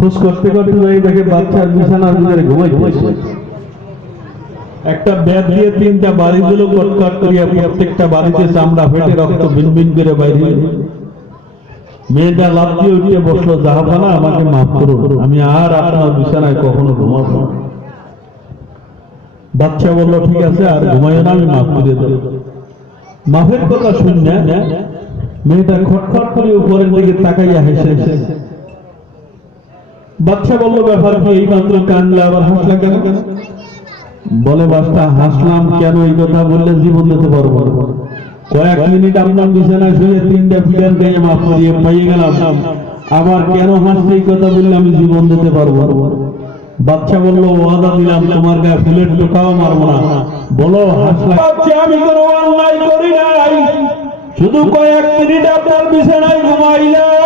খোঁজ করতে করতে যাই দেখে বাচ্চার বিছানার ভিতরে ঘুমাইতেছে। একটা ব্যাট দিয়ে 3টা বাড়ি দিল, কটকট করিয়া প্রত্যেকটা বাড়িতে চামড়া ফেটে রক্ত বিনবিন করে বাইরে। মেয়েটা লাফ দিয়ে উঠে বসলো, জাহাপানা আমাকে মাফ করুন, আমি আর আপনার বিছানায় কখনো ঘুমাবো না। বাচ্চা বলল ঠিক আছে, আর ঘুমাইও না, আমি মাফ করে দেব। মাফের কথা শুনে মেয়েটা খটখট করে উপরের দিকে তাকাইয়া হেসে হেসে। বাচ্চা বলল ব্যাপার কি, এই মাত্র কানলে আবার হাসলা কেন? বলে বাচ্চা হাসলাম কেন এই কথা বললে জীবন দিতে পারবো না। কয়েক মিনিট আপনার বিছানায় শুয়ে 3টা পিটার দিয়ে মাফ করিয়ে পাইয়ে গেলাম, আবার কেন হাসছে এই কথা বললে আমি জীবন দিতে পারবো না। বাচ্চা বলল ওয়াদা দিলাম তোমার গায়ে ফুলের টোকাও মারবো না। বলো হাসলা? আমি কোনো অন্যায় করি নাই, শুধু কয়েক মিনিট আপনার বিছানায় ঘুমাইলাম,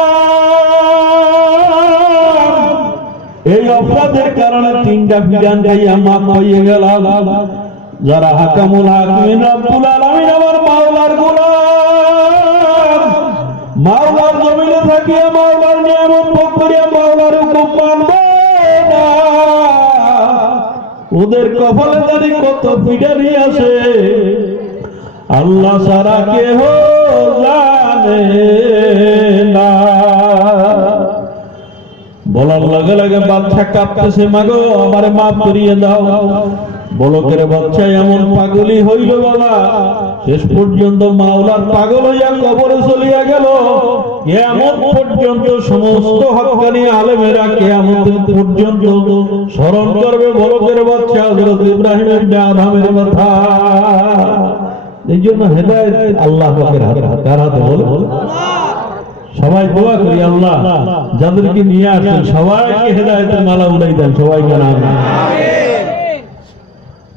এই অপরাধের কারণে 3টা বিধান গাইয়া মাফ হয়ে গেলাম। যারা হাকামুল হাকিমিন রব্বুল আলামিন আমার মাওলার গোলাম, মাওলার জমিনে থাকিয়া মাওলার নিয়ামত ভোগ করিয়া মাওলার হুকুম মানবে না, ওদের কপালে জানি কত পিটারি আছে আল্লাহ ছাড়া কেহ জানে না। বলার লগে লগে বাচ্চা কাঁপতেছে, মাগো আমারে মাফ করিয়ে দাও। বলকের বাচ্চা এমন পাগলই হইল বাবা, শেষ পর্যন্ত মাওলার পাগল হইয়া কবরে চলিয়া গেল। কিয়ামত পর্যন্ত সমস্ত হক্কানি আলেমেরা কিয়ামত পর্যন্ত স্মরণ করবে বলকের বাচ্চা হযরত ইব্রাহিম ইবনে আদমের কথা। এই জন্য হেদায়েত আল্লাহ পাকের হাতে, কার হাতে বলে? সবাই দোয়া করি আল্লাহ যাদেরকে নিয়ে আসেন সবাইকে হেদায়েতের মালা উড়াই দেন, সবাইকে আমিন।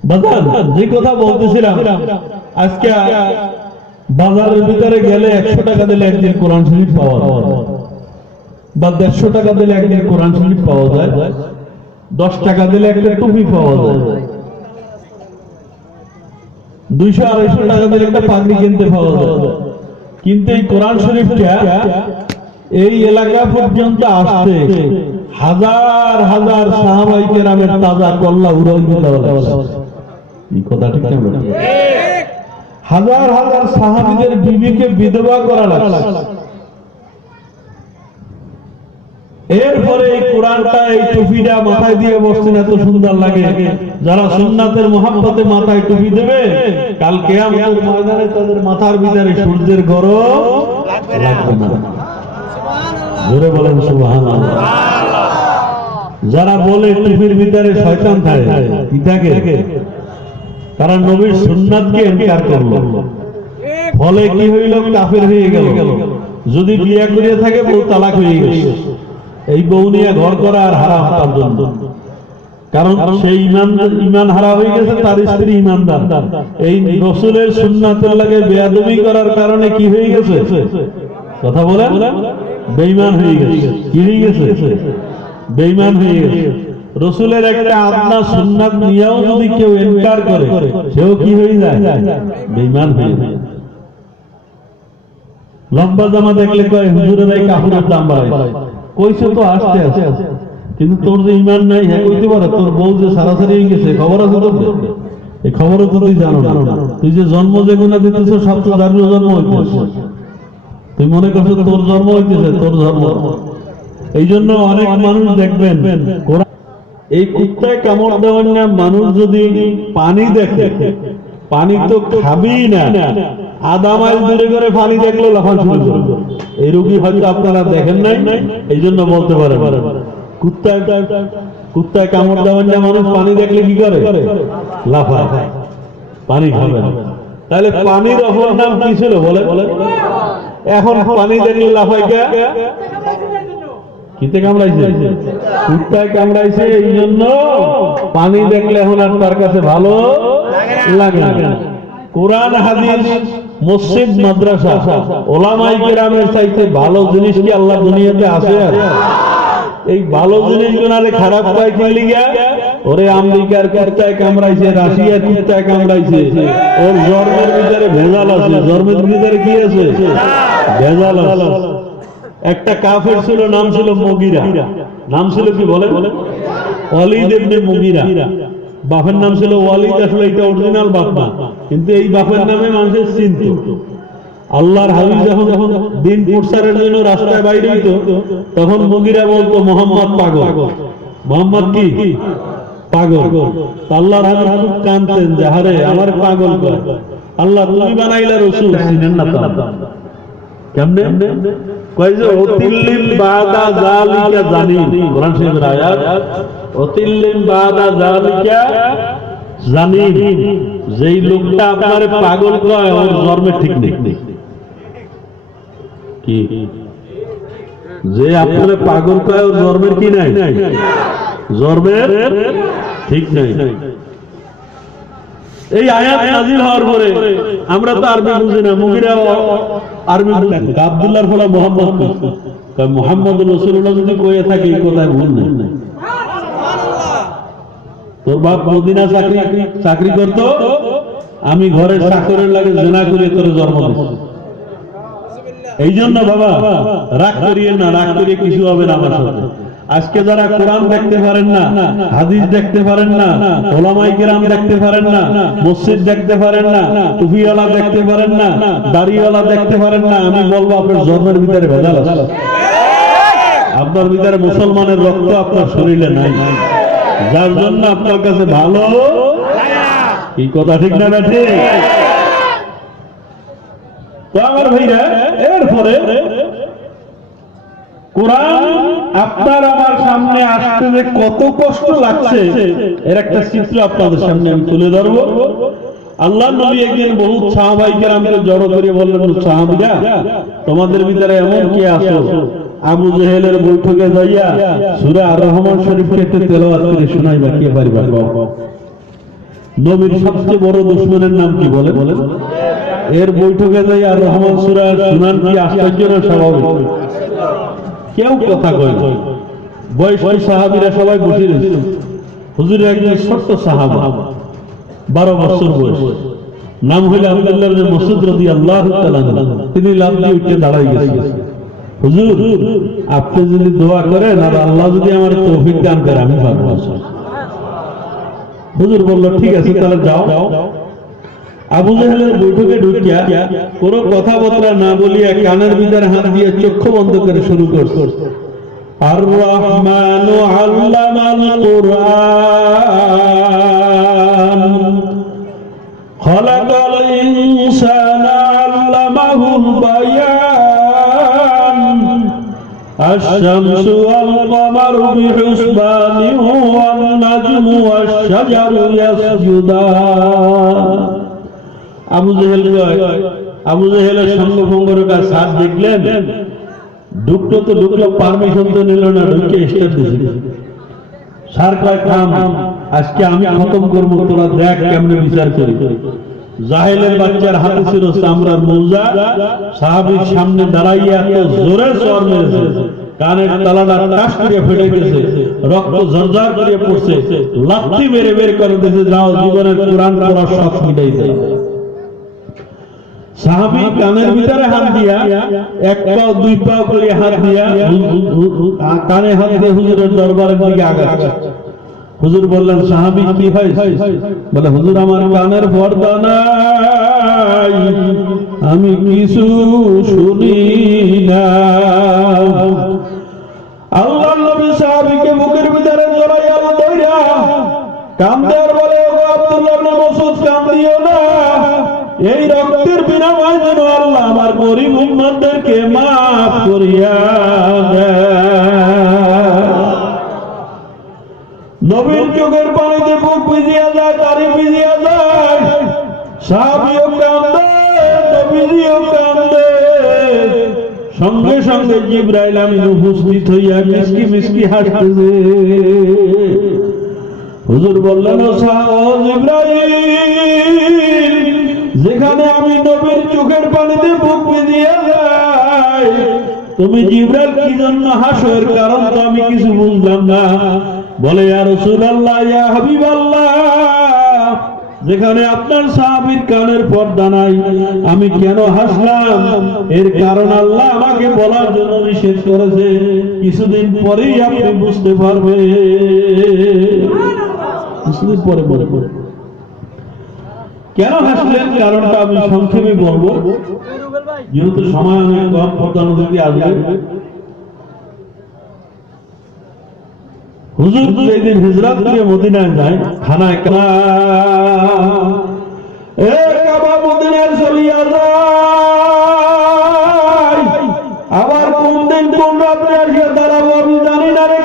বাজার যে কথা বলতেছিলাম, আজকে বাজারের ভিতরে গেলে 100 টাকা দিলে একদিন কোরআন শরীফ পাওয়া যায়, বা 150 টাকা দিলে একদিন কোরআন শরীফ পাওয়া যায়, 10 টাকা দিলে একটা টুপি পাওয়া যায়, 200-250 টাকা দিলে একটা পাগড়ি কিনতে পাওয়া যায়। কিন্তু এই কোরআন শরীফটা এই এলাকা পর্যন্ত আসতে হাজার হাজার সাহাবায়ে কেরামের তাজা কল্লা উড়াল দিতে হবে। এই কথা ঠিক না? হাজার হাজার সাহাবীদের বিবিকে বিধবা করা লাগছে। এরপরে এই কোরআনটা, এই টুপিটা মাথায় দিয়ে বসছেন, এত সুন্দর লাগে। যারা সুন্নাতের মহব্বতে মাথায় টুপি দেবে, কাল কিয়ামতের ময়দানে তাদের মাথার ভিতরে সূর্যের গরম লাগবে না। জোরে বলেন সুবহানাল্লাহ। যারা বলে টুপির ভিতরে শয়তান থাকে, কি থাকে? তারা নবীর সুন্নাতকে ইনকার করলো, ফলে কি হইল? কাফের হয়ে গেল। যদি বিয়ে করে থাকে বউ তালাক হয়ে গেছে, এই বউ নিয়ে ঘর করা আর হারাম তার জন্য, কারণ সেই ঈমান হারা হয়ে গেছে, তার স্ত্রী ঈমানদার। এই রাসূলের সুন্নাতের লাগে বেয়াদবি করার কারণে কি হয়ে গেছে? কথা বলেন, বেঈমান হয়ে গেছে। কি হয়ে গেছে? বেঈমান হয়ে গেছে। রাসূলের একটা আদনা সুন্নাত নিয়েও যদি কেউ ইনকার করে, সেও কি হয়ে যায়? বেঈমান হয়ে যায়। লম্বা জামা দেখলে কয় হুজুরের এই কাপড়ের দাম বাড়ায়, কইছে তো আসতে আছে, কিন্তু তোর যে ঈমান নাই, হ্যাঁ কইতে পারে তোর বউ যে সারাসারি হয়ে গেছে, খবর আছে তোর? এই খবরও তো তুই জানো না। তুই যে জন্ম যেগুলো দিতেছ সব তো দারুণ জন্ম হইতেছে, তুই মনে করছো তোর জন্ম হইতেছে, তোর জন্ম। এই জন্য অনেক মানুষ দেখবেন এই কুত্তায় কামড় দেওয়ার না, মানুষ যদি পানি দেখে, পানি তো খাবেই না, আধা মাইল দূরে করে পানি দেখলে লাফান শুরু করবে। এই রোগী হয়তো আপনারা দেখেন নাই, এই জন্য বলতে পারেন। কুত্তায় কামড় দেওয়ার না, মানুষ পানি দেখলে কি করে? লাফায়, পানি খাবে। তাহলে পানির অপর নাম কি ছিল বলে? এখন পানি দেখলে লাফায় কে? কিতে কামড়াইছে? কুত্তায় কামড়াইছে। এই জন্য পানি দেখলে এখন আর তার কাছে ভালো লাগে না। কোরআন, হাদিস, মসজিদ, মাদ্রাসা, ওলামায়ে কেরামের চাইতে ভালো জিনিস কি আল্লাহ দুনিয়াতে আছে? এই ভালো জিনিসগুলোরে খারাপ পায় কি লিগা? ওরে আমেরিকার কুত্তায় কামড়াইছে, রাশিয়ার কুত্তায় কামড়াইছে, ওর জন্মের ভিতরে ভেজাল আছে। জন্মের ভিতরে কি আছে? ভেজাল আছে। একটা কাফের ছিল, নাম ছিল মুগিরা। নাম ছিল কি বলে? ওয়ালিদ ইবনে মুগিরা। বাপের নাম ছিল ওয়ালিদ, আসলে এটা অরিজিনাল বাপ না, কিন্তু এই বাপের নামে মানুষের চিনতো। আল্লাহর হাবিব যখন দিন প্রচারের জন্য রাস্তায় বাইরে হইতো, তখন মুগিরা বলতো মোহাম্মদ পাগল। মোহাম্মদ কি পাগল? আল্লাহর হাবিব খুব কাঁদতেন যে হারে আমার পাগল কয়। আল্লাহ তুমি বানাইলা রাসূল, চিনেন না তো কেমনে? কয় যে অতিল্লিম বাদা যালিকা জানিন, কোরআন শরীফের আয়াত। অতিল্লিম বাদা যালিকা জানিন, যেই লোকটা আপনার পাগল কয় ওর জন্মের ঠিক নেই। কি যে আপনার পাগল কয় ওর জন্মের কি নাই? জন্মের ঠিক নাই। এই আয়াত নাযিল হওয়ার পরে আমরা তো আরবি বুঝি না, মুগিরা আরবি বুঝে। আব্দুল্লাহর ফলা মোহাম্মদ কয়, মুহাম্মদ রাসূলুল্লাহ যদি কইয়া থাকে এই কথায় ভুল নেই। তোর বাপ মদিনা চাকরি করতো, আমি ঘরের চাকরের লাগে জেনা করে তোর জন্ম দিছি। এই জন্য বাবা রাগ করিয়ে না, রাগ করিয়ে কিছু হবে না আমার সাথে। আজকে যারা কোরআন দেখতে পারেন না, হাদিস দেখতে পারেন না, ওলামায়ে কেরাম দেখতে পারেন না, মসজিদ দেখতে পারেন না, টুপিওয়ালা দেখতে পারেন না, দাড়িওয়ালা দেখতে পারেন না, আমি বলবো আপনার জন্মের ভিতরে ভেজাল আছে। আপনার ভিতরে মুসলমানের রক্ত আপনার শরীরে নাই, যার জন্য আপনার কাছে ভালো। এই কথা ঠিক না? ঠিক। তো আমার ভাইরা, এরপরে কোরআন আপনার আমার সামনে আসতে যে কত কষ্ট লাগছে এর একটা চিত্র আপনাদের সামনে আমি তুলে ধরবো। আল্লাহ নবী একদিন বহুত সাহাবায়ে কেরামকে জড়ো করে বললেন, সাহাবীরা তোমাদের ভিতরে এমন কি আছো আবু জেহেলের বৈঠকে যাইয়া সূরা আর-রহমান শরীফকে তেলাওয়াত করে শোনাইবা, কে পারবা? নবীর সবচেয়ে বড় দুশমনের নাম কি বলে? এর বৈঠকে যাইয়া আর-রহমান সূরা শুনান কি আশ্চর্য না স্বাভাবিক? কেউ কথা কয় না। বয়স্ক সাহাবীরা সবাই বসে রয়েছে। হুজুরের একজন ছোট্ট সাহাবা, 12 বছর বয়স, নাম হইল আব্দুল্লাহ ইবনে মাসউদ রাদিয়াল্লাহু তাআলা। তিনি লাফ দিয়ে উঠে দাঁড়াই গেছেন, হুজুর আপনি যদি দোয়া করেন আর আল্লাহ যদি আমার তৌফিক দান করে আমি পারবো। হুজুর বলল ঠিক আছে তাহলে যাও। আবু জেহেলের বৈঠকে ঢুকিয়া কোনো কথাবার্তা না বলিয়া কানের ভিতরে হাত দিয়ে চক্ষু বন্ধ করে শুরু করছে, আর রহমানু আল্লামাল কুরআন খালাকাল ইনসানা আল্লামাহুল বায়ান আশ-শামসু ওয়াল কমারু বিহুসবানিন ওয়ান নাজমু ওয়াশ-শাজারু ইয়াসজুদান। আবু জেহেলের সঙ্গ ভঙ্গের কাছে হাত দেখলেন, ঢুকলো তো ঢুকলো, পারমিশন তো নিল না, ঢুকে স্টার্ট দিয়েছে। স্যার কয় থাম, আজকে আমি খতম করবো, তোরা দেখ কেমনে বিচার করি। জাহেলের বাচ্চার হাতে ছিল চামড়ার মৌজা, সাহাবীর সামনে দাঁড়াইয়া এত জোরে চর মেরেছে, কানের তালাটা টাস করে ফেটে গেছে, রক্ত ঝরঝর করে পড়ছে, লাথি মেরে বের করে দিয়েছে, যাও জীবনের কোরআন পড়ার শখ মিটাই দেয়। সাহাবী কানের ভিতরে হাত দিয়া, এক পাও দুই পাও করে হাত দিয়া কানে হাত দিয়ে হুজুরের দরবারের দিকে আগাচ্ছে। হুজুর বললেন, সাহাবী কি হয়? বলে, হুজুর আমার কানের পর্দা নাই, আমি কিছু শুনি না। আল্লাহর নবী সাহাবীকে বুকের ভিতরে জড়াইয়া ধইরা কান্দে আর বলে, ও আব্দুল্লাহ ইবনে মাসউদ কান্দিও না, এই রক্তের বিনিময়ে যেন আল্লাহ আমার গরীব উম্মতদেরকে মাফ করিয়া দেয়। নবীর চোখের পানিতে বুক ভিজিয়া যায়, তারি ভিজিয়া যায়, সাহাবীও কান্দে, নবীও কান্দে। সঙ্গে সঙ্গে জিবরাইল আমিন উপস্থিত হইয়া মিসকি মিসকি হাসতেছে। হুজুর বললেন, ও জিবরাইল, যেখানে আমি নবীর চোখের পানিতে বুক ভিজিয়ে যাই, তুমি জিবরাইল কি জন্য হাসো? এর কারণ তো আমি কিছু বুঝলাম না। বলে, ইয়া রাসূলুল্লাহ, ইয়া হাবিবাল্লাহ, যেখানে আপনার সাহাবীর কানের পর্দা নাই, আমি কেন হাসলাম? এর কারণ আল্লাহ আমাকে বলার জন্য নিষেধ করেছে। কিছুদিন পরেই আপনি বুঝতে পারবেন। কিছুদিন পরে পরে পরে কেন হাসলেন কারণটা আমি সংক্ষেপে বলবো, যেহেতু সময় অনেক কম। প্রধান অতিথি আসবে। হুজুর যেদিন হিজরত করে মদিনায় যায়, খানায় কাবা মদিনায় চলিয়া যায়। আবার কোন দিন কোন রাত্রে আসিয়া দাঁড়াবো আমি জানি না রে।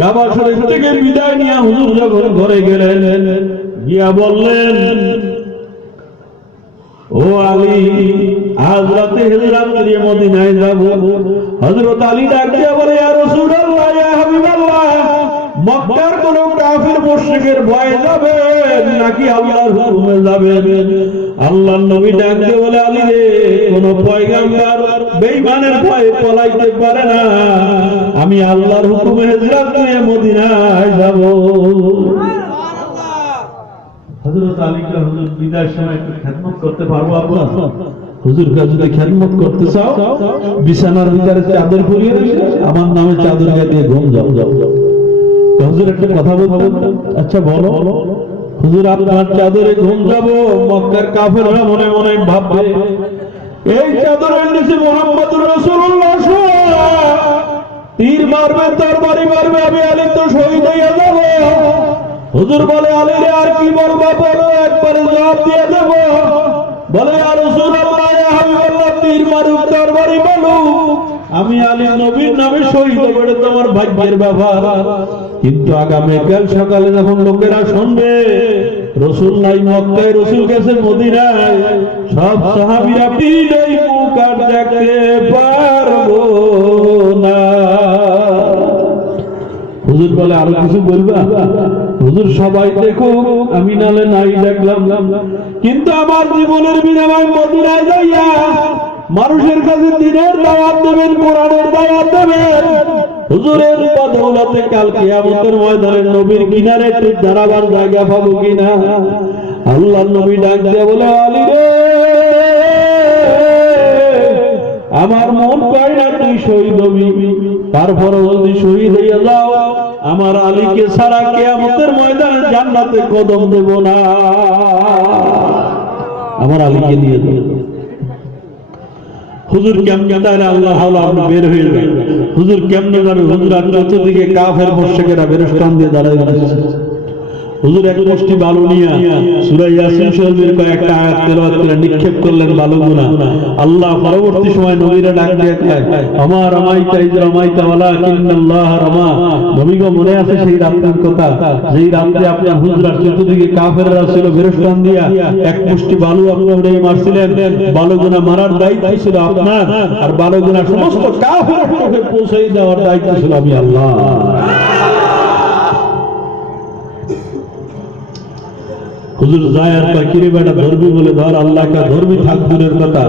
কাবা শরীফ থেকে বিদায় নিয়ে হুজুর যখন ঘরে গেলেন, গিয়া বললেন, ও আলী, আজ রাতে হিজরত করে মদিনায় যাব। হযরত আলী ডাক দিয়া বলে, ইয়া রাসূলুল্লাহ, ইয়া হাবিবাল্লাহ, মক্কার কোন কাফির মুশরিকের ভয়ে যাবেন নাকি আল্লাহর হুকুমে যাবেন? আল্লাহর নবী ডাক দিয়ে বলে, আলী রে, কোন পয়গম্বর বেঈমানের ভয়ে পলাইতে পারে না। আমি আল্লাহর হুকুমে হিজরত করে মদিনায় যাব। হযরত আলীকে হুজুর বিদায়ের সময় একটু খেদমত করতে পারবো আপনার? হুজুরকে যদি খেদমত করতে চাও, বিছানার ভিতরে চাদর পরিয়ে আমার নামে চাদর দিয়ে ঘুম যাও। হুজুর একটা কথা বলবেন? আচ্ছা বলো। হুজুর আপনার চাদরে ঘুম যাব। মক্কার কাফেররা মনে মনে ভাববে, এই চাদরের নিচে মুহাম্মদুর রাসূলুল্লাহ তীর মারবে, তরবারি মারবে, আমি আলী তো শহীদ হইয়া যাব। হুজুর বলে, আলী রে, আর কি বলবা বলো, একবারে জবাব দিয়ে দেব। বলে, ইয়া রাসূলুল্লাহ, ইয়া হাবিবাল্লাহ, তীর মারুক, তরবারি মারুক, আমি আলী নবীর নামে শহীদ হব, এটা তোমার ভাগ্যের ব্যাপার। কিন্তু আগামীকাল সকালে যখন লোকেরা শুনবে রাসূল নাই মক্কায়, রাসূল গেছে মদিনায়, সব সাহাবীরা পিলেই মুখ আর দেখতে পারবো না। হুজুর বলে, আরো কিছু বলবা? হুজুর, সবাই দেখুক, আমি নালে নাই দেখলাম, কিন্তু আমার জীবনের বিনিময়ে মদিনায় যাইয়া মানুষের কাছে দ্বীনের দাওয়াত দেবেন, কোরআনের দাওয়াত দেবেন। হুজুরের বদৌলতে কাল কিয়ামতের ময়দানে নবীর কিনারে একটু দাঁড়াবার জায়গা পাবো কিনা। আল্লাহর নবী ডাক দিয়ে বলে, আলী রে, আমার মন পায় না তুই শহীদ হবি, তারপরে যদি শহীদ হইয়া যাও, আমার আলীকে ছাড়া কিয়ামতের ময়দানে জান্নাতে কদম দেব না। আমার আলীকে নিয়ে যাও। হুজুর কেমনে দাঁড়ায়? আল্লাহ আপনি বের হয়ে যান। হুজুর কেমনে যাবে? হুজুর আর চতুর্দিকে কাফের মুশরিকেরা বেরেস্তান দিয়ে দাঁড়ায় আছে। হুজুর এক মুষ্টি বালু নিয়ে সূরা ইয়াসিন শরীফের কয়েকটা আয়াত তেলাওয়াত করে নিক্ষেপ করলেন বালুগুনা। আল্লাহ পরবর্তী সময় নবীরা ডাক দিয়ে কয়, আমার রামাইতা ইয রামাইতা ওয়ালাকিন্নাল্লাহ রামা। নবী গো, মনে আছে সেই রাতের কথা, যেই রাতে আপনার হুজুরার চতুর্দিকে কাফেররা ছিল বেরেস্তান দিয়া, এক মুষ্টি বালু আপনি উড়িয়ে মারছিলেন। বালুগুনা মারার দায়িত্ব ছিল আপনার, আর বালুগুনা সমস্ত কাফেরকে পৌঁছে দেওয়ার দায়িত্ব ছিল আমি আল্লাহ। হুজুর যায় আর কিরে বেটা ধর্মী বলে ধর, আল্লাহকে ধর্মী থাক দূরের কথা,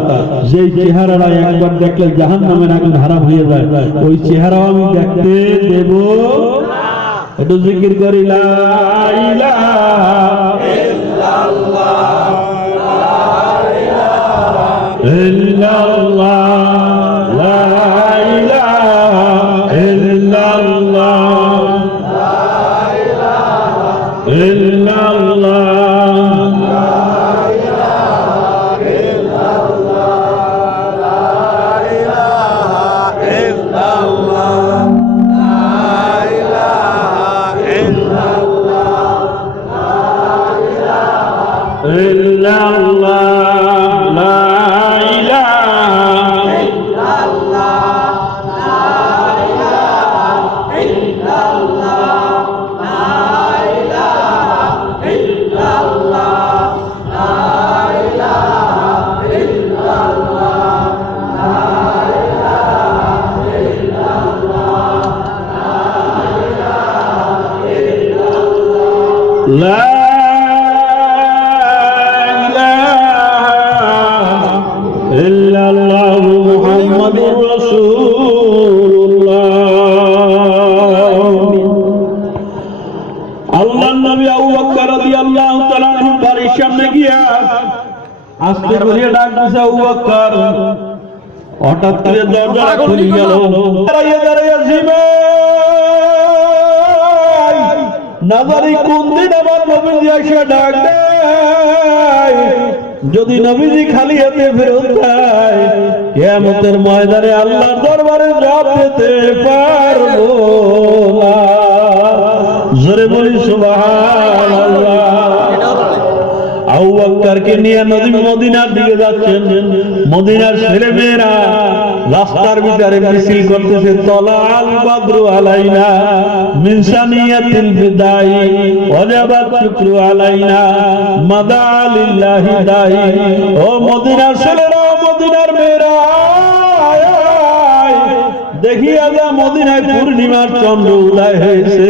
যেই চেহারাটা একবার দেখলে জাহান্নামের আগুন হারাম হয়ে যায়, ওই চেহারাও আমি দেখতে দেব না। একটু জিকির করি, লা ইলাহা ইল্লাল্লাহ, লা ইলাহা ইল্লাল্লাহ, লা ইলাহা ইল্লাল্লাহ, লা ইলাহা ইল্লাল্লাহ। لا إله إلا الله محمد رسول الله। আল্লাহর নবী আবু বকর রাদিয়াল্লাহু আস্তে করে ডাক দিছে আবু বকর। হঠাৎ করে দরজা খুলে গেল। দাঁড়িয়ে দাঁড়িয়ে জিবে নাজারি কোন দিন আমার নবীজি এসে ডাক দেয়, যদি নবীজি খালি হাতে ফেরত যায় কিয়ামতের ময়দানে আল্লাহর দরবারে জবাব দিতে পারবো না। জোরে বলি সুবহানাল্লাহ। আবু বকরকে নিয়ে নবী মদিনার দিকে যাচ্ছেন। মদিনার ছেলেমেয়েরা রাস্তার ভিতরে মিছিল করতেছে, তলাল বাদরু আলাইনা মিন সানিয়াতিল বিদাই ওয়াজাবাত শুকরু আলাইনা মাদা লিল্লাহি দাই। ও মদিনার ছেলেরা, মদিনার মেয়েরা, দেখি আজ মদিনায় পূর্ণিমার চন্দ্র উদয় হয়েছে।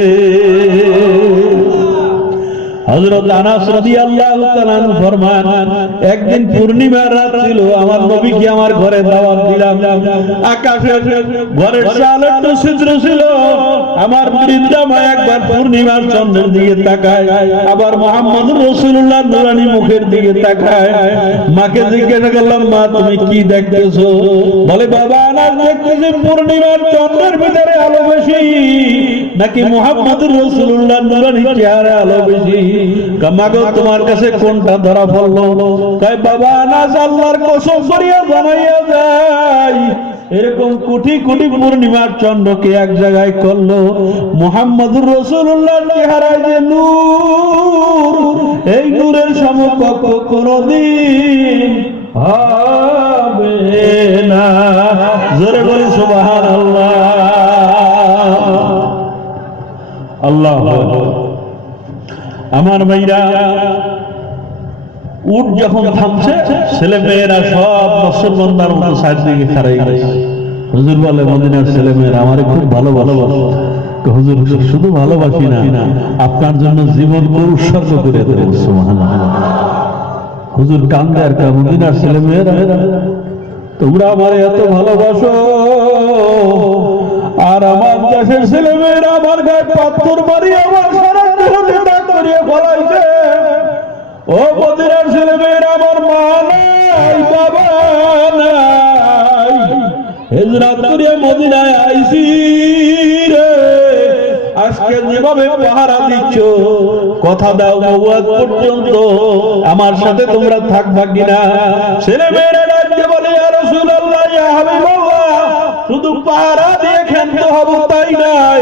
হযরত আনাস রাদিয়াল্লাহু তাআলা আনহু ফরমান, একদিন পূর্ণিমার রাত ছিল, আমার নবীকে আমার ঘরে দাওয়াত দিলাম। আকাশে ঘরের চাল একটু ছিদ্র ছিল, আমার বৃদ্ধা মা একবার পূর্ণিমার চন্দ্রের দিকে তাকায়, আবার মুহাম্মদুর রাসূলুল্লাহ নুরানি মুখের দিকে তাকায়। মাকে জিজ্ঞাসা করলাম, মা তুমি কি দেখতেছো? বলে, বাবা আনাস দেখতেছি পূর্ণিমার চন্দ্রের ভিতরে আলো বেশি নাকি মুহাম্মদুর রাসূলুল্লাহ নুরানি চেহারা আলো বেশি? কামাগো তোমার কাছে কোনটা ধরা পড়লো? কয়, বাবা আনাস আল্লাহর কসম করিয়া জানাইয়া যায়, এরকম কোটি কোটি পূর্ণিমার চন্দ্রকে এক জায়গায় করলো, মুহাম্মদুর রাসূলুল্লাহর চেহারায় যে নূর, এই নূরের সমকক্ষ কোনদিন হবে না। জোরে বলি সুবহানাল্লাহ। আল্লাহু আকবার। আমার ভাইরা, উট যখন থামছে, ছেলে মেয়েরা সব মুসলমানদের মতো সাইড দিকে খাড়াই গেছে। হুজুর বলে, মদিনার ছেলে মেয়েরা আমারে খুব ভালোবাসে। হুজুর শুধু ভালোবাসি না, আপনার জন্য জীবন উৎসর্গ করে দেব। সুবহানাল্লাহ। হুজুর কান্দে আর কা, মদিনার ছেলে মেয়েরা তোমরা আমারে এত ভালোবাসো, আর আমার দেশের ছেলে মেয়েরা আমার গায়ে পাথর মারি আমার সারা দেহকে দাগ করিয়ে ফলাইছে। ও মদিনার ছেলে মেয়েরা, আমার মা নাই, বাবা নাই, হিজরত করে মদিনায় আইছি রে। আজকে যেভাবে পাহারা দিচ্ছ, কথা দাও নবুয়ত পর্যন্ত আমার সাথে তোমরা থাকবা কিনা? ছেলে মেয়েরা ডাকতে বলে, ইয়া রাসূলুল্লাহ, ইয়া হাবিবাল্লাহ, শুধু পাহারা দিয়ে ক্ষান্ত হব তাই নাই,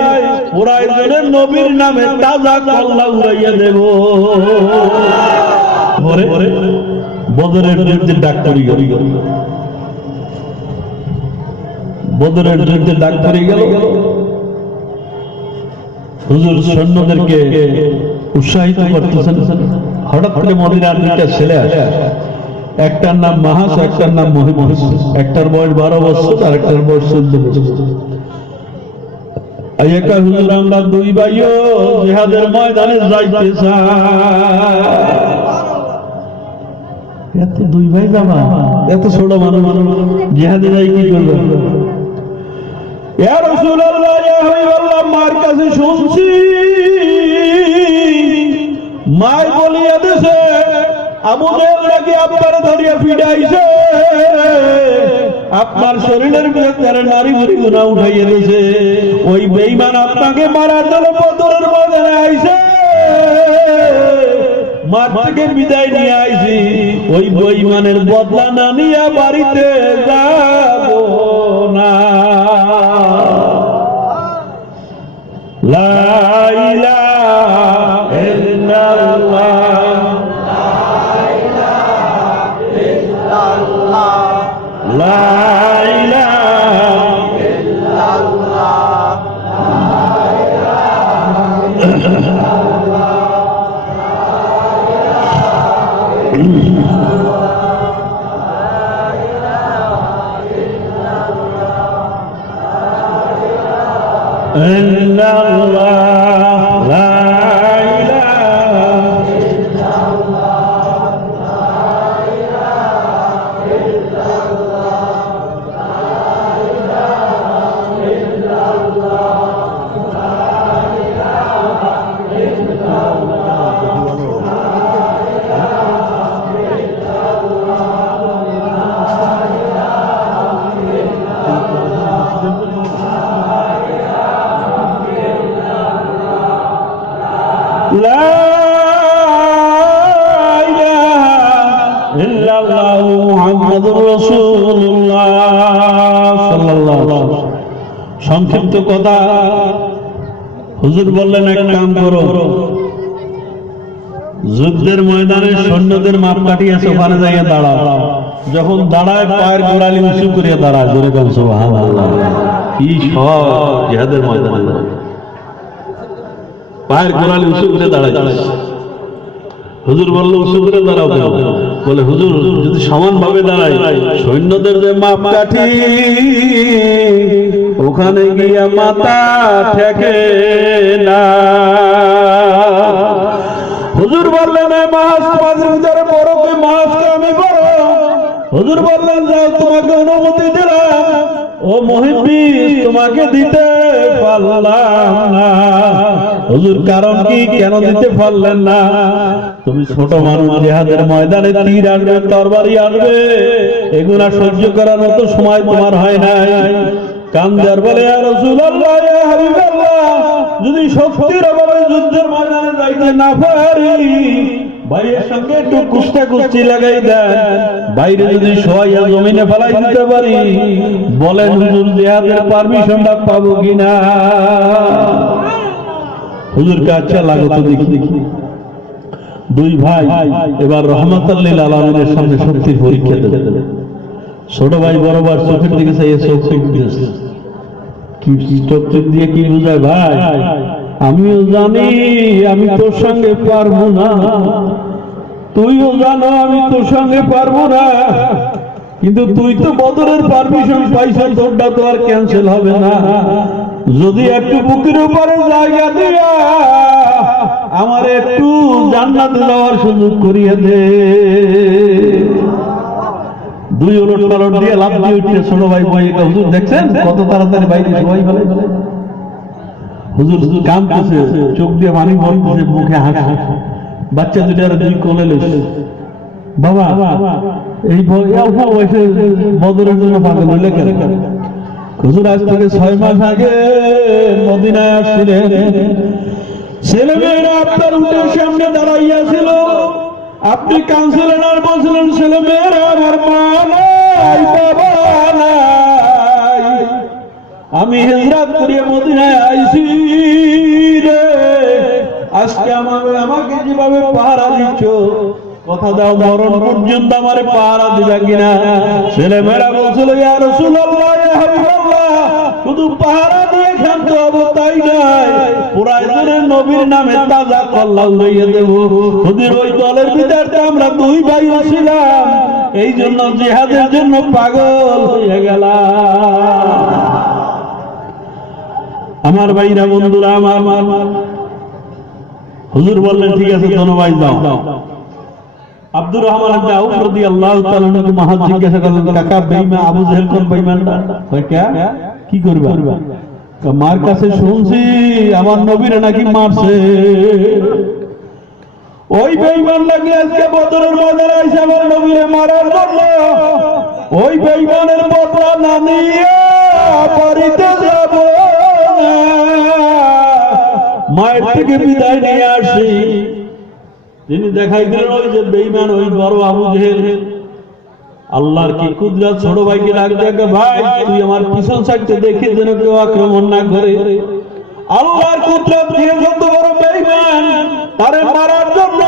প্রয়োজনের নবীর নামে তাজা কল্লা উড়াইয়া দেব। বদরের যুদ্ধে ডাক পড়ে গেল, বদরের যুদ্ধে ডাক পড়ে গেল। হুজুর সৈন্যদেরকে উৎসাহিত করতেছেন। হঠাৎ করে মদিনার দুইটা ছেলে আসে, একটার নাম মাহাস, একটার নাম মহিমহিস। একটার বয়স 12 বছর আর একটার বয়স 14 বছর। একা হুজুর, আমরা দুই ভাইও জিহাদের ময়দানে যাইতে চাই। এত দুই ভাই যাবা, এত ছোট মানুষ জিহাদে যাই কি করবে? ইয়া রাসূলুল্লাহ, ইয়া হাবিবাল্লাহ, মার কাছে শুনছি মাই বলিয়া দেশে আবু জেহেল নাকি আপনার ধরিয়া ফিডাইছে, আপনার শরীরের ভিতরে নারী ভরি গুনাহ উঠাইয়া দিয়েছে। ওই বেঈমান আপনাকে মারার জন্য বদরের ময়দানে আইছে, মার থেকে বিদায় নিয়ে আইছি। ওই বেঈমানের বদলা না নিয়ে বাড়িতে যাব না। লা ইলাহা ইল্লাল্লাহ, লা ইলাহা ইল্লাল্লাহ, ইল্লাল্লাহ, লা ইলাহা ইল্লাল্লাহ। লা ইলাহা ইল্লাল্লাহু মুহাম্মাদুর রাসূলুল্লাহ সাল্লাল্লাহু আলাইহি ওয়াসাল্লাম। সংক্ষিপ্ত কথা, হুজুর বললেন এক কাম করো, যুদ্ধের ময়দানে সৈন্যদের মাপকাঠি আছে, ওখানে যাইয়া দাঁড়াও। যখন দাঁড়ায় পায়ের গোড়ালি উঁচু করিয়া দাঁড়ায়, জোরে বল সুবহানাল্লাহ। কি সব জিহাদের ময়দানে পায়ের গোড়ালি উঁচু করে দাঁড়ায়। হুজুর বললো উঁচু করে দাঁড়াও কেন? বলে হুজুর যদি সমান ভাবে দাঁড়ায়, সৈন্যদের যে মাপকাঠি ওখানে গিয়া মাথা ঠেকে না। হুজুর বললেন মাছ তোমাদের ভিতরে বড়, তুই মাছকে আমি বড়। হুজুর বললেন যাও, তোমাকে অনুমতি দিলাম, ও মুহিব্বিস তোমাকে দিতে পারলাম না। হুজুর কারণ কি, কেন দিতে পারলেন না? তুমি ছোট মানুষ, জিহাদের ময়দানে তীর আসবে, তরবারি আসবে, এগুলা সহ্য করার মতো সময় তোমার হয় নাই। কান্দার বলে ইয়া রাসূলুল্লাহ, ইয়া হাবিবাল্লাহ, যদি শক্তির অভাবে যুদ্ধের ময়দানে যাইতে না পারি, ভাইয়ের সঙ্গে একটু কুস্তি লাগাই দেন, বাইরে যদি শোয়াইয়া জমিনে ফেলাই দিতে পারি, বলেন হুজুর জিহাদের পারমিশনটা পাবো কিনা? হুজুরকে আচ্ছা লাগো তো দেখি। দুই ভাই এবার রহমাতুল লিল আলামিনের সামনে শক্তির পরীক্ষা দেবে। ছোট ভাই বড় ভাই চোখের দিকে চাইয়ে চোখ দিয়েছে। কি চোখ দিয়ে কি বুঝায়? ভাই আমিও জানি আমি তোর সঙ্গে পারবো না, তুইও জানো আমি তোর সঙ্গে পারবো না, কিন্তু তুই তো বদরের পারমিশন পাইছ, তোরটা তো আর ক্যান্সেল হবে না। যদি একটু বুকের উপরে জায়গা দিয়া আমার একটু জান্নাতে যাওয়ার সুযোগ করিয়ে দে। দুই ওলট পালট দিয়ে লাভ দিয়ে উঠছে ছোট ভাই বই। হুজুর দেখছেন কত তাড়াতাড়ি বাইরে সবাই বলে। হুজুর কাঁদতেছে, চোখ দিয়ে পানি পড়তেছে, মুখে হাসি। বাচ্চা দুটার দুই কোলে লইছে। বাবা এই অল্প বয়সে বদরের জন্য পাগল হইলে কেন? হুজুর আজ থেকে 6 মাস আগে মদিনায় আসছিলেন, ছেলেমেয়েরা আপনার উটের সামনে দাঁড়াইয়াছিল, আপনি কাউন্সিলর আর বলছিলেন ছেলেমেয়েরা আমার মা নাই, বাবা নাই, আমি হিজরত করিয়া মদিনায় আইছি রে, আজকে আমাকে যেভাবে পাহারা দিচ্ছ, কথা দাও মরণ পর্যন্ত আমার পাহারা দিবা কিনা? ছেলেমেয়েরা বলছিল ইয়া রাসূলুল্লাহ, ইয়া হাবিবাল্লাহ, শুধু পাহারা দিয়ে ক্ষান্ত হবো তাই নয়, পুরাইদের নবীর নামে তাজা কল্লা উড়াইয়া দেব। হুজুর ওই দলের ভিতরে আমরা দুই ভাই ছিলাম, এই জন্য জিহাদের জন্য পাগল হয়ে গেলাম। আমার ভাইরা বন্ধুরা, আমার হুজুর বললেন ঠিক আছে দোনো ভাই যাও। আব্দুর রহমান ইবনে আউফ রাদিয়াল্লাহু তাআলা আনহু মহাজ জিজ্ঞাসা করলেন কাকা বেঈমান আবু জেহেল কোন বেঈমানটা? কয় কে, কি করবা? মার কাছে শুনছি আমার নবীরে নাকি মারছে, ওই বেঈমান নাকি আজকে বদরের ময়দানে এসে আমার নবীরে মারার জন্য ওই বেঈমানের বদলা না নিয়ে বাড়িতে যাব না, মায়ের থেকে বিদায় নিয়ে আসি। তিনি দেখাই দিলেন ওই যে বেঈমান, ওই বড় আবু জেহেল। আল্লাহর কি কুদরত, ছোট ভাইকে ডাক দেখে ভাই তুই আমার পিছন সাইডে দেখি যেন কেউ আক্রমণ না করে। আল্লাহর কুদরত দিয়ে যত বড় বেঈমান, তারে মারার জন্য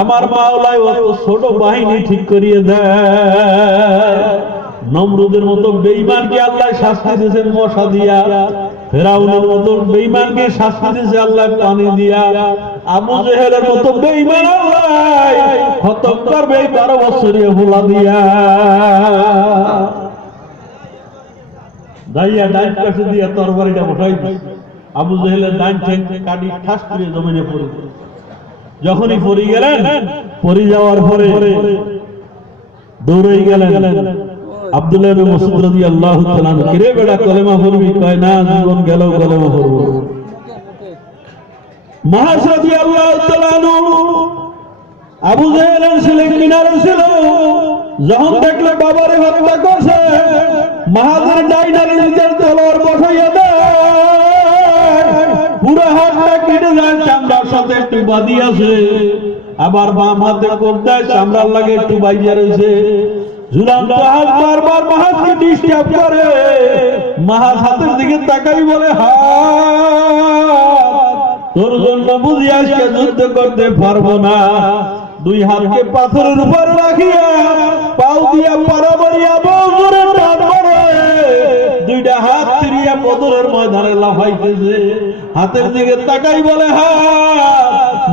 আমার মাওলাই ও ছোট বাহিনী ঠিক করিয়ে দেয়। নমরুদের মতো বেঈমানকে আল্লাহ শাস্তি দিয়েছেন মশা দিয়া, ফেরাউনের মতো বেঈমানকে শাস্তি দিয়েছে আল্লাহ পানি দিয়া, আবু জেহেলের মতো বেঈমান আল্লাহ খতম করবে 12 বছরের হোলা দিয়া। দাইয়া ডাইন পাশে দিয়া তরবারিটা উঠাই দিয়েছে, আবু জেহেলের ডাইন ঠ্যাং কাটি ঠাস করে জমিনে পড়ে। যখনই পড়ে গেলেন, পড়ে যাওয়ার পরে দৌড়ে গেলেন আব্দুল্লাহ ইবনে মাসউদ রাদিয়াল্লাহু তাআলা, কিরে বেটা কলেমা পড়বি? কয় না, জীবন গেল কলেমা পড়ব। মাহাজ রাদিয়াল্লাহু তাআলা আবু জেহেলের ছেলে কিনারে ছিল, যখন দেখলে বাবারে হত্যা করছে, মাহাজের ডাইনারে নিজের তলোয়ার বসাইয়া দেয়, পুরো হাতটা কেটে যায় চামড়ার সাথে একটু বাদি আছে, আবার বাম হাতে কোদায় চামড়ার লাগে একটু বাইজা রয়েছে। ঝুলন্ত হাত বারবার মাহাতকে ডিস্টার্ব করে। মাহাত হাতের দিকে তাকাই বলে, তোর জন্য বুঝি আজকে যুদ্ধ করতে পারবো না। দুই হাতকে পাথরের উপর রাখিয়া পাও দিয়া পারাবাড়িয়া বজরে টান মারে, দুইটা হাত ফিরিয়া বদরের ময়দানে লাফাইতেছে। হাতের দিকে তাকাই বলে,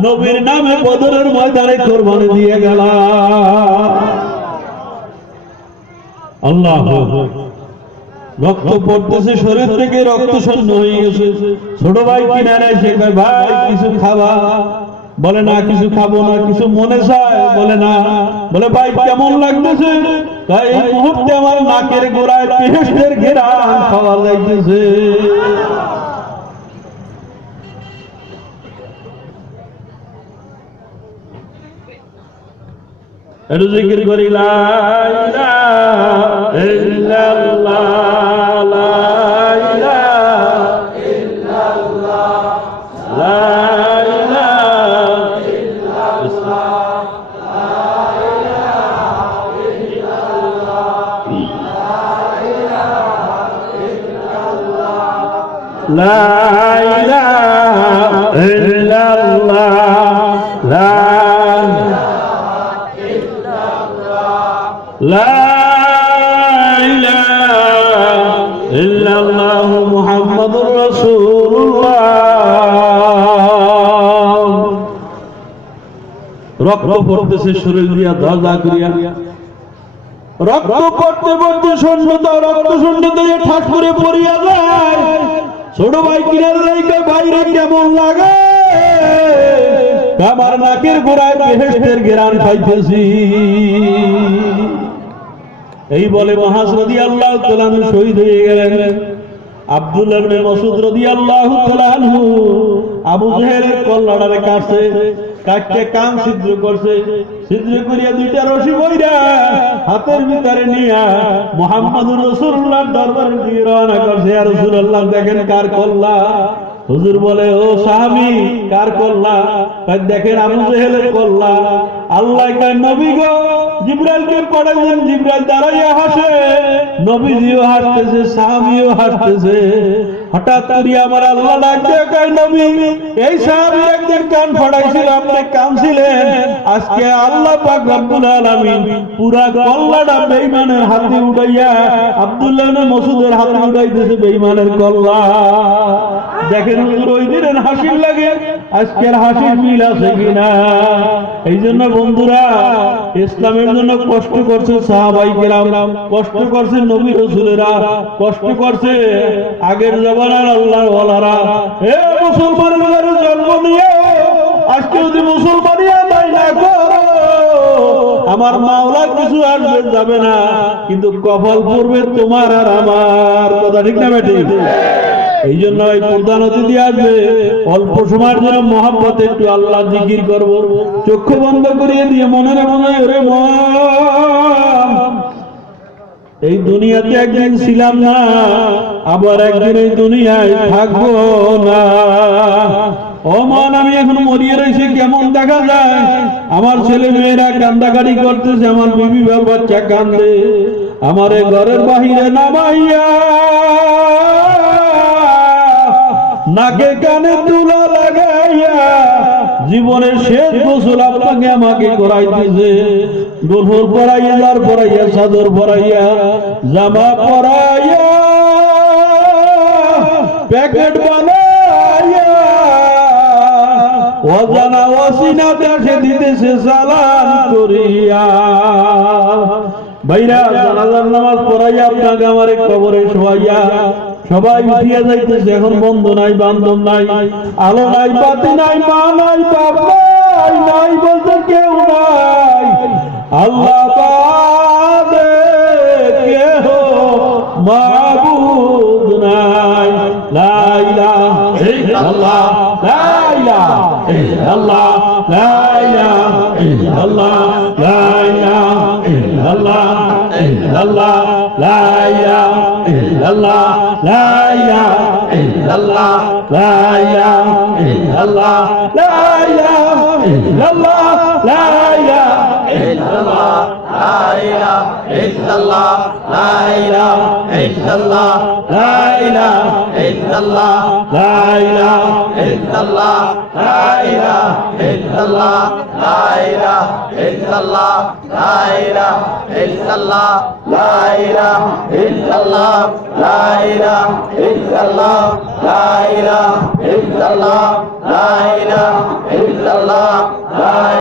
নবীর নামে বদরের ময়দানে কোরবানি দিয়ে গেলাম। আল্লাহ, রক্ত পড়তেছে শরীর থেকে, রক্ত শূন্য হয়ে গেছে। ছোট ভাই কিনারে এসে কয়, ভাই কিছু খাবা? বলে না কিছু খাবো না। কিছু মনে চায়? বলে না। বলে ভাই কেমন লাগতেছে? তাই এই মুহূর্তে আমার নাকের গোড়ায় বেহেশতের ঘেরান খাওয়া যাইতেছে। একটু জিকির করি, লা ইলাহা ইল্লাল্লাহ, লা ইলাহা ইল্লাল্লাহ, লা ইলাহা ইল্লাল্লাহ, লা ইলাহা ইল্লাল্লাহ, লা লা ইলাহা ইল্লাল্লাহ মুহাম্মাদুর রাসূলুল্লাহ। রক্ত পড়তেছে শরীর দিয়া দাদা করিয়া, রক্ত পড়তে পড়তে শূন্যতা, রক্ত শূন্যতা ঠাস করে পড়িয়া যায়। ছোট ভাই কিনার লাইকা, বাইরে কেমন লাগে? আমার নাকের গোড়ায় বেহেশতের ঘেরান পাইতেছি। এই বলে মুআজ রাদিয়াল্লাহু তাআলা আনহু শহীদ হয়ে গেলেন। আব্দুল্লাহ ইবনে মাসউদ রাদিয়াল্লাহু তাআলা আনহু আবু জেহেলের কল্লাটারে কাটতে কান ছিদ্র করছে। ছিদ্র করিয়া দুইটা রশি বইরা হাতের ভিতরে নিয়া মুহাম্মদুর রাসূলুল্লাহর দরবারে দিয়ে রওনা করছে। ইয়া রাসূলুল্লাহ, দেখেন কার কল্লা। হুজুর বলে, ও সাহাবী, কার কল্লা? দেখেন আবু জেহেলের কল্লা। আল্লাহ কয়, নবী গো, জিবরাইলকে পাঠাইলেন, জিবরাইল দাঁড়াইয়া হাসে, নবীজিও হাসতেছে, সাহাবীও হাসতেছে। হঠাৎ করিয়া আমার আল্লাহ ডাক দিয়ে কয়, নবী, এই সাহাবী একদিন কান ফাটাইছিল, আপনি কাঁদছিলেন। আজকে আল্লাহ পাক রব্বুল আলামিন পুরা কল্লাটা বেঈমানের হাতে উঠাইয়া আব্দুল্লাহ ইবনে মাসউদের হাতে উঠাইতেছে বেঈমানের কল্লা। দেখেন হুজুর, ওই দিনের হাসির লাগে আজকের হাসির মিল আছে কিনা? এই জন্য বন্ধুরা, ইসলামের জন্য কষ্ট করছে সাহাবাই কেরাম, কষ্ট করছে নবী রাসূলেরা, কষ্ট করছে আগের জমানার আল্লাহর ওয়ালারা। হে মুসলমানের ঘরে জন্ম নিয়ে আজকে যদি মুসলমানি আদায় না করো, আমার মাওলা কিছু আসবে যাবে না, কিন্তু কপাল পড়বে তোমার আর আমার। কথা ঠিক না বেটি? এই জন্য এই প্রধান অতিথি আসবে, অল্প সময়ের জন্য মহব্বতে একটু আল্লাহ জিকির করবো। চক্ষু বন্ধ করিয়ে দিয়ে মনের মনে, ওরে মন, এই দুনিয়াতে একদিন ছিলাম না, আবার একদিন এই দুনিয়ায় থাকবো না। ও মন, আমি এখন মরিয়ে রয়েছি, কেমন দেখা যায়? আমার ছেলে মেয়েরা কান্দাকাটি করতেছে, আমার বিবি বাচ্চা কান্দে, আমারে ঘরের বাহিরে নামাইয়া নাকে কানে তুলা লাগাইয়া জীবনের শেষ গোসল আপনাকে আমাকে করাইতেছে। গোসল পরাইয়া, লার পরাইয়া, চাদর পরাইয়া, জামা পরাইয়া, প্যাকেট বানাইয়া, অজানা অচিনা দেশে দিতেছে চালান করিয়া। ভাইরা, জানাজার নামাজ পড়াইয়া আপনাকে আমার কবরে শোয়াইয়া সবাই উঠিয়া যাইতেছে। এখন বন্ধু নাই, বান্ধব নাই, আলো নাই, বাতি নাই, মা নাই, বাপ নাই, নাই বলতে কেউ নাই। আল্লাহ বাদে কেহ মাবুদ নাই। লা ইলাহা ইল্লাল্লাহ, লা ইলাহা ইল্লাল্লাহ, লা ইলাহা ইল্লাল্লাহ, লা ইলাহা ইল্লাল্লাহ, ইল্লাল্লাহ, লা ইলাহা ইল্লাল্লাহ, লা ইলাহা ইল্লাল্লাহ, লা ইলাহা ইল্লাল্লাহ লা ইলাহা ইল্লাল্লাহ লা ইলাহা ইল্লাল্লাহ লা ইলাহা ইল্লাল্লাহ লা ইলাহা ইল্লাল্লাহ লা ইলাহা ইল্লাল্লাহ লা ইলাহা ইল্লাল্লাহ লা ইলাহা ইল্লাল্লাহ লা ইলাহা ইল্লাল্লাহ লা ইলাহা ইল্লাল্লাহ লা ইলাহা ইল্লাল্লাহ লা ইলাহা ইল্লাল্লাহ লা ইলাহা ইল্লাল্লাহ লা ইলাহা ইল্লাল্লাহ লা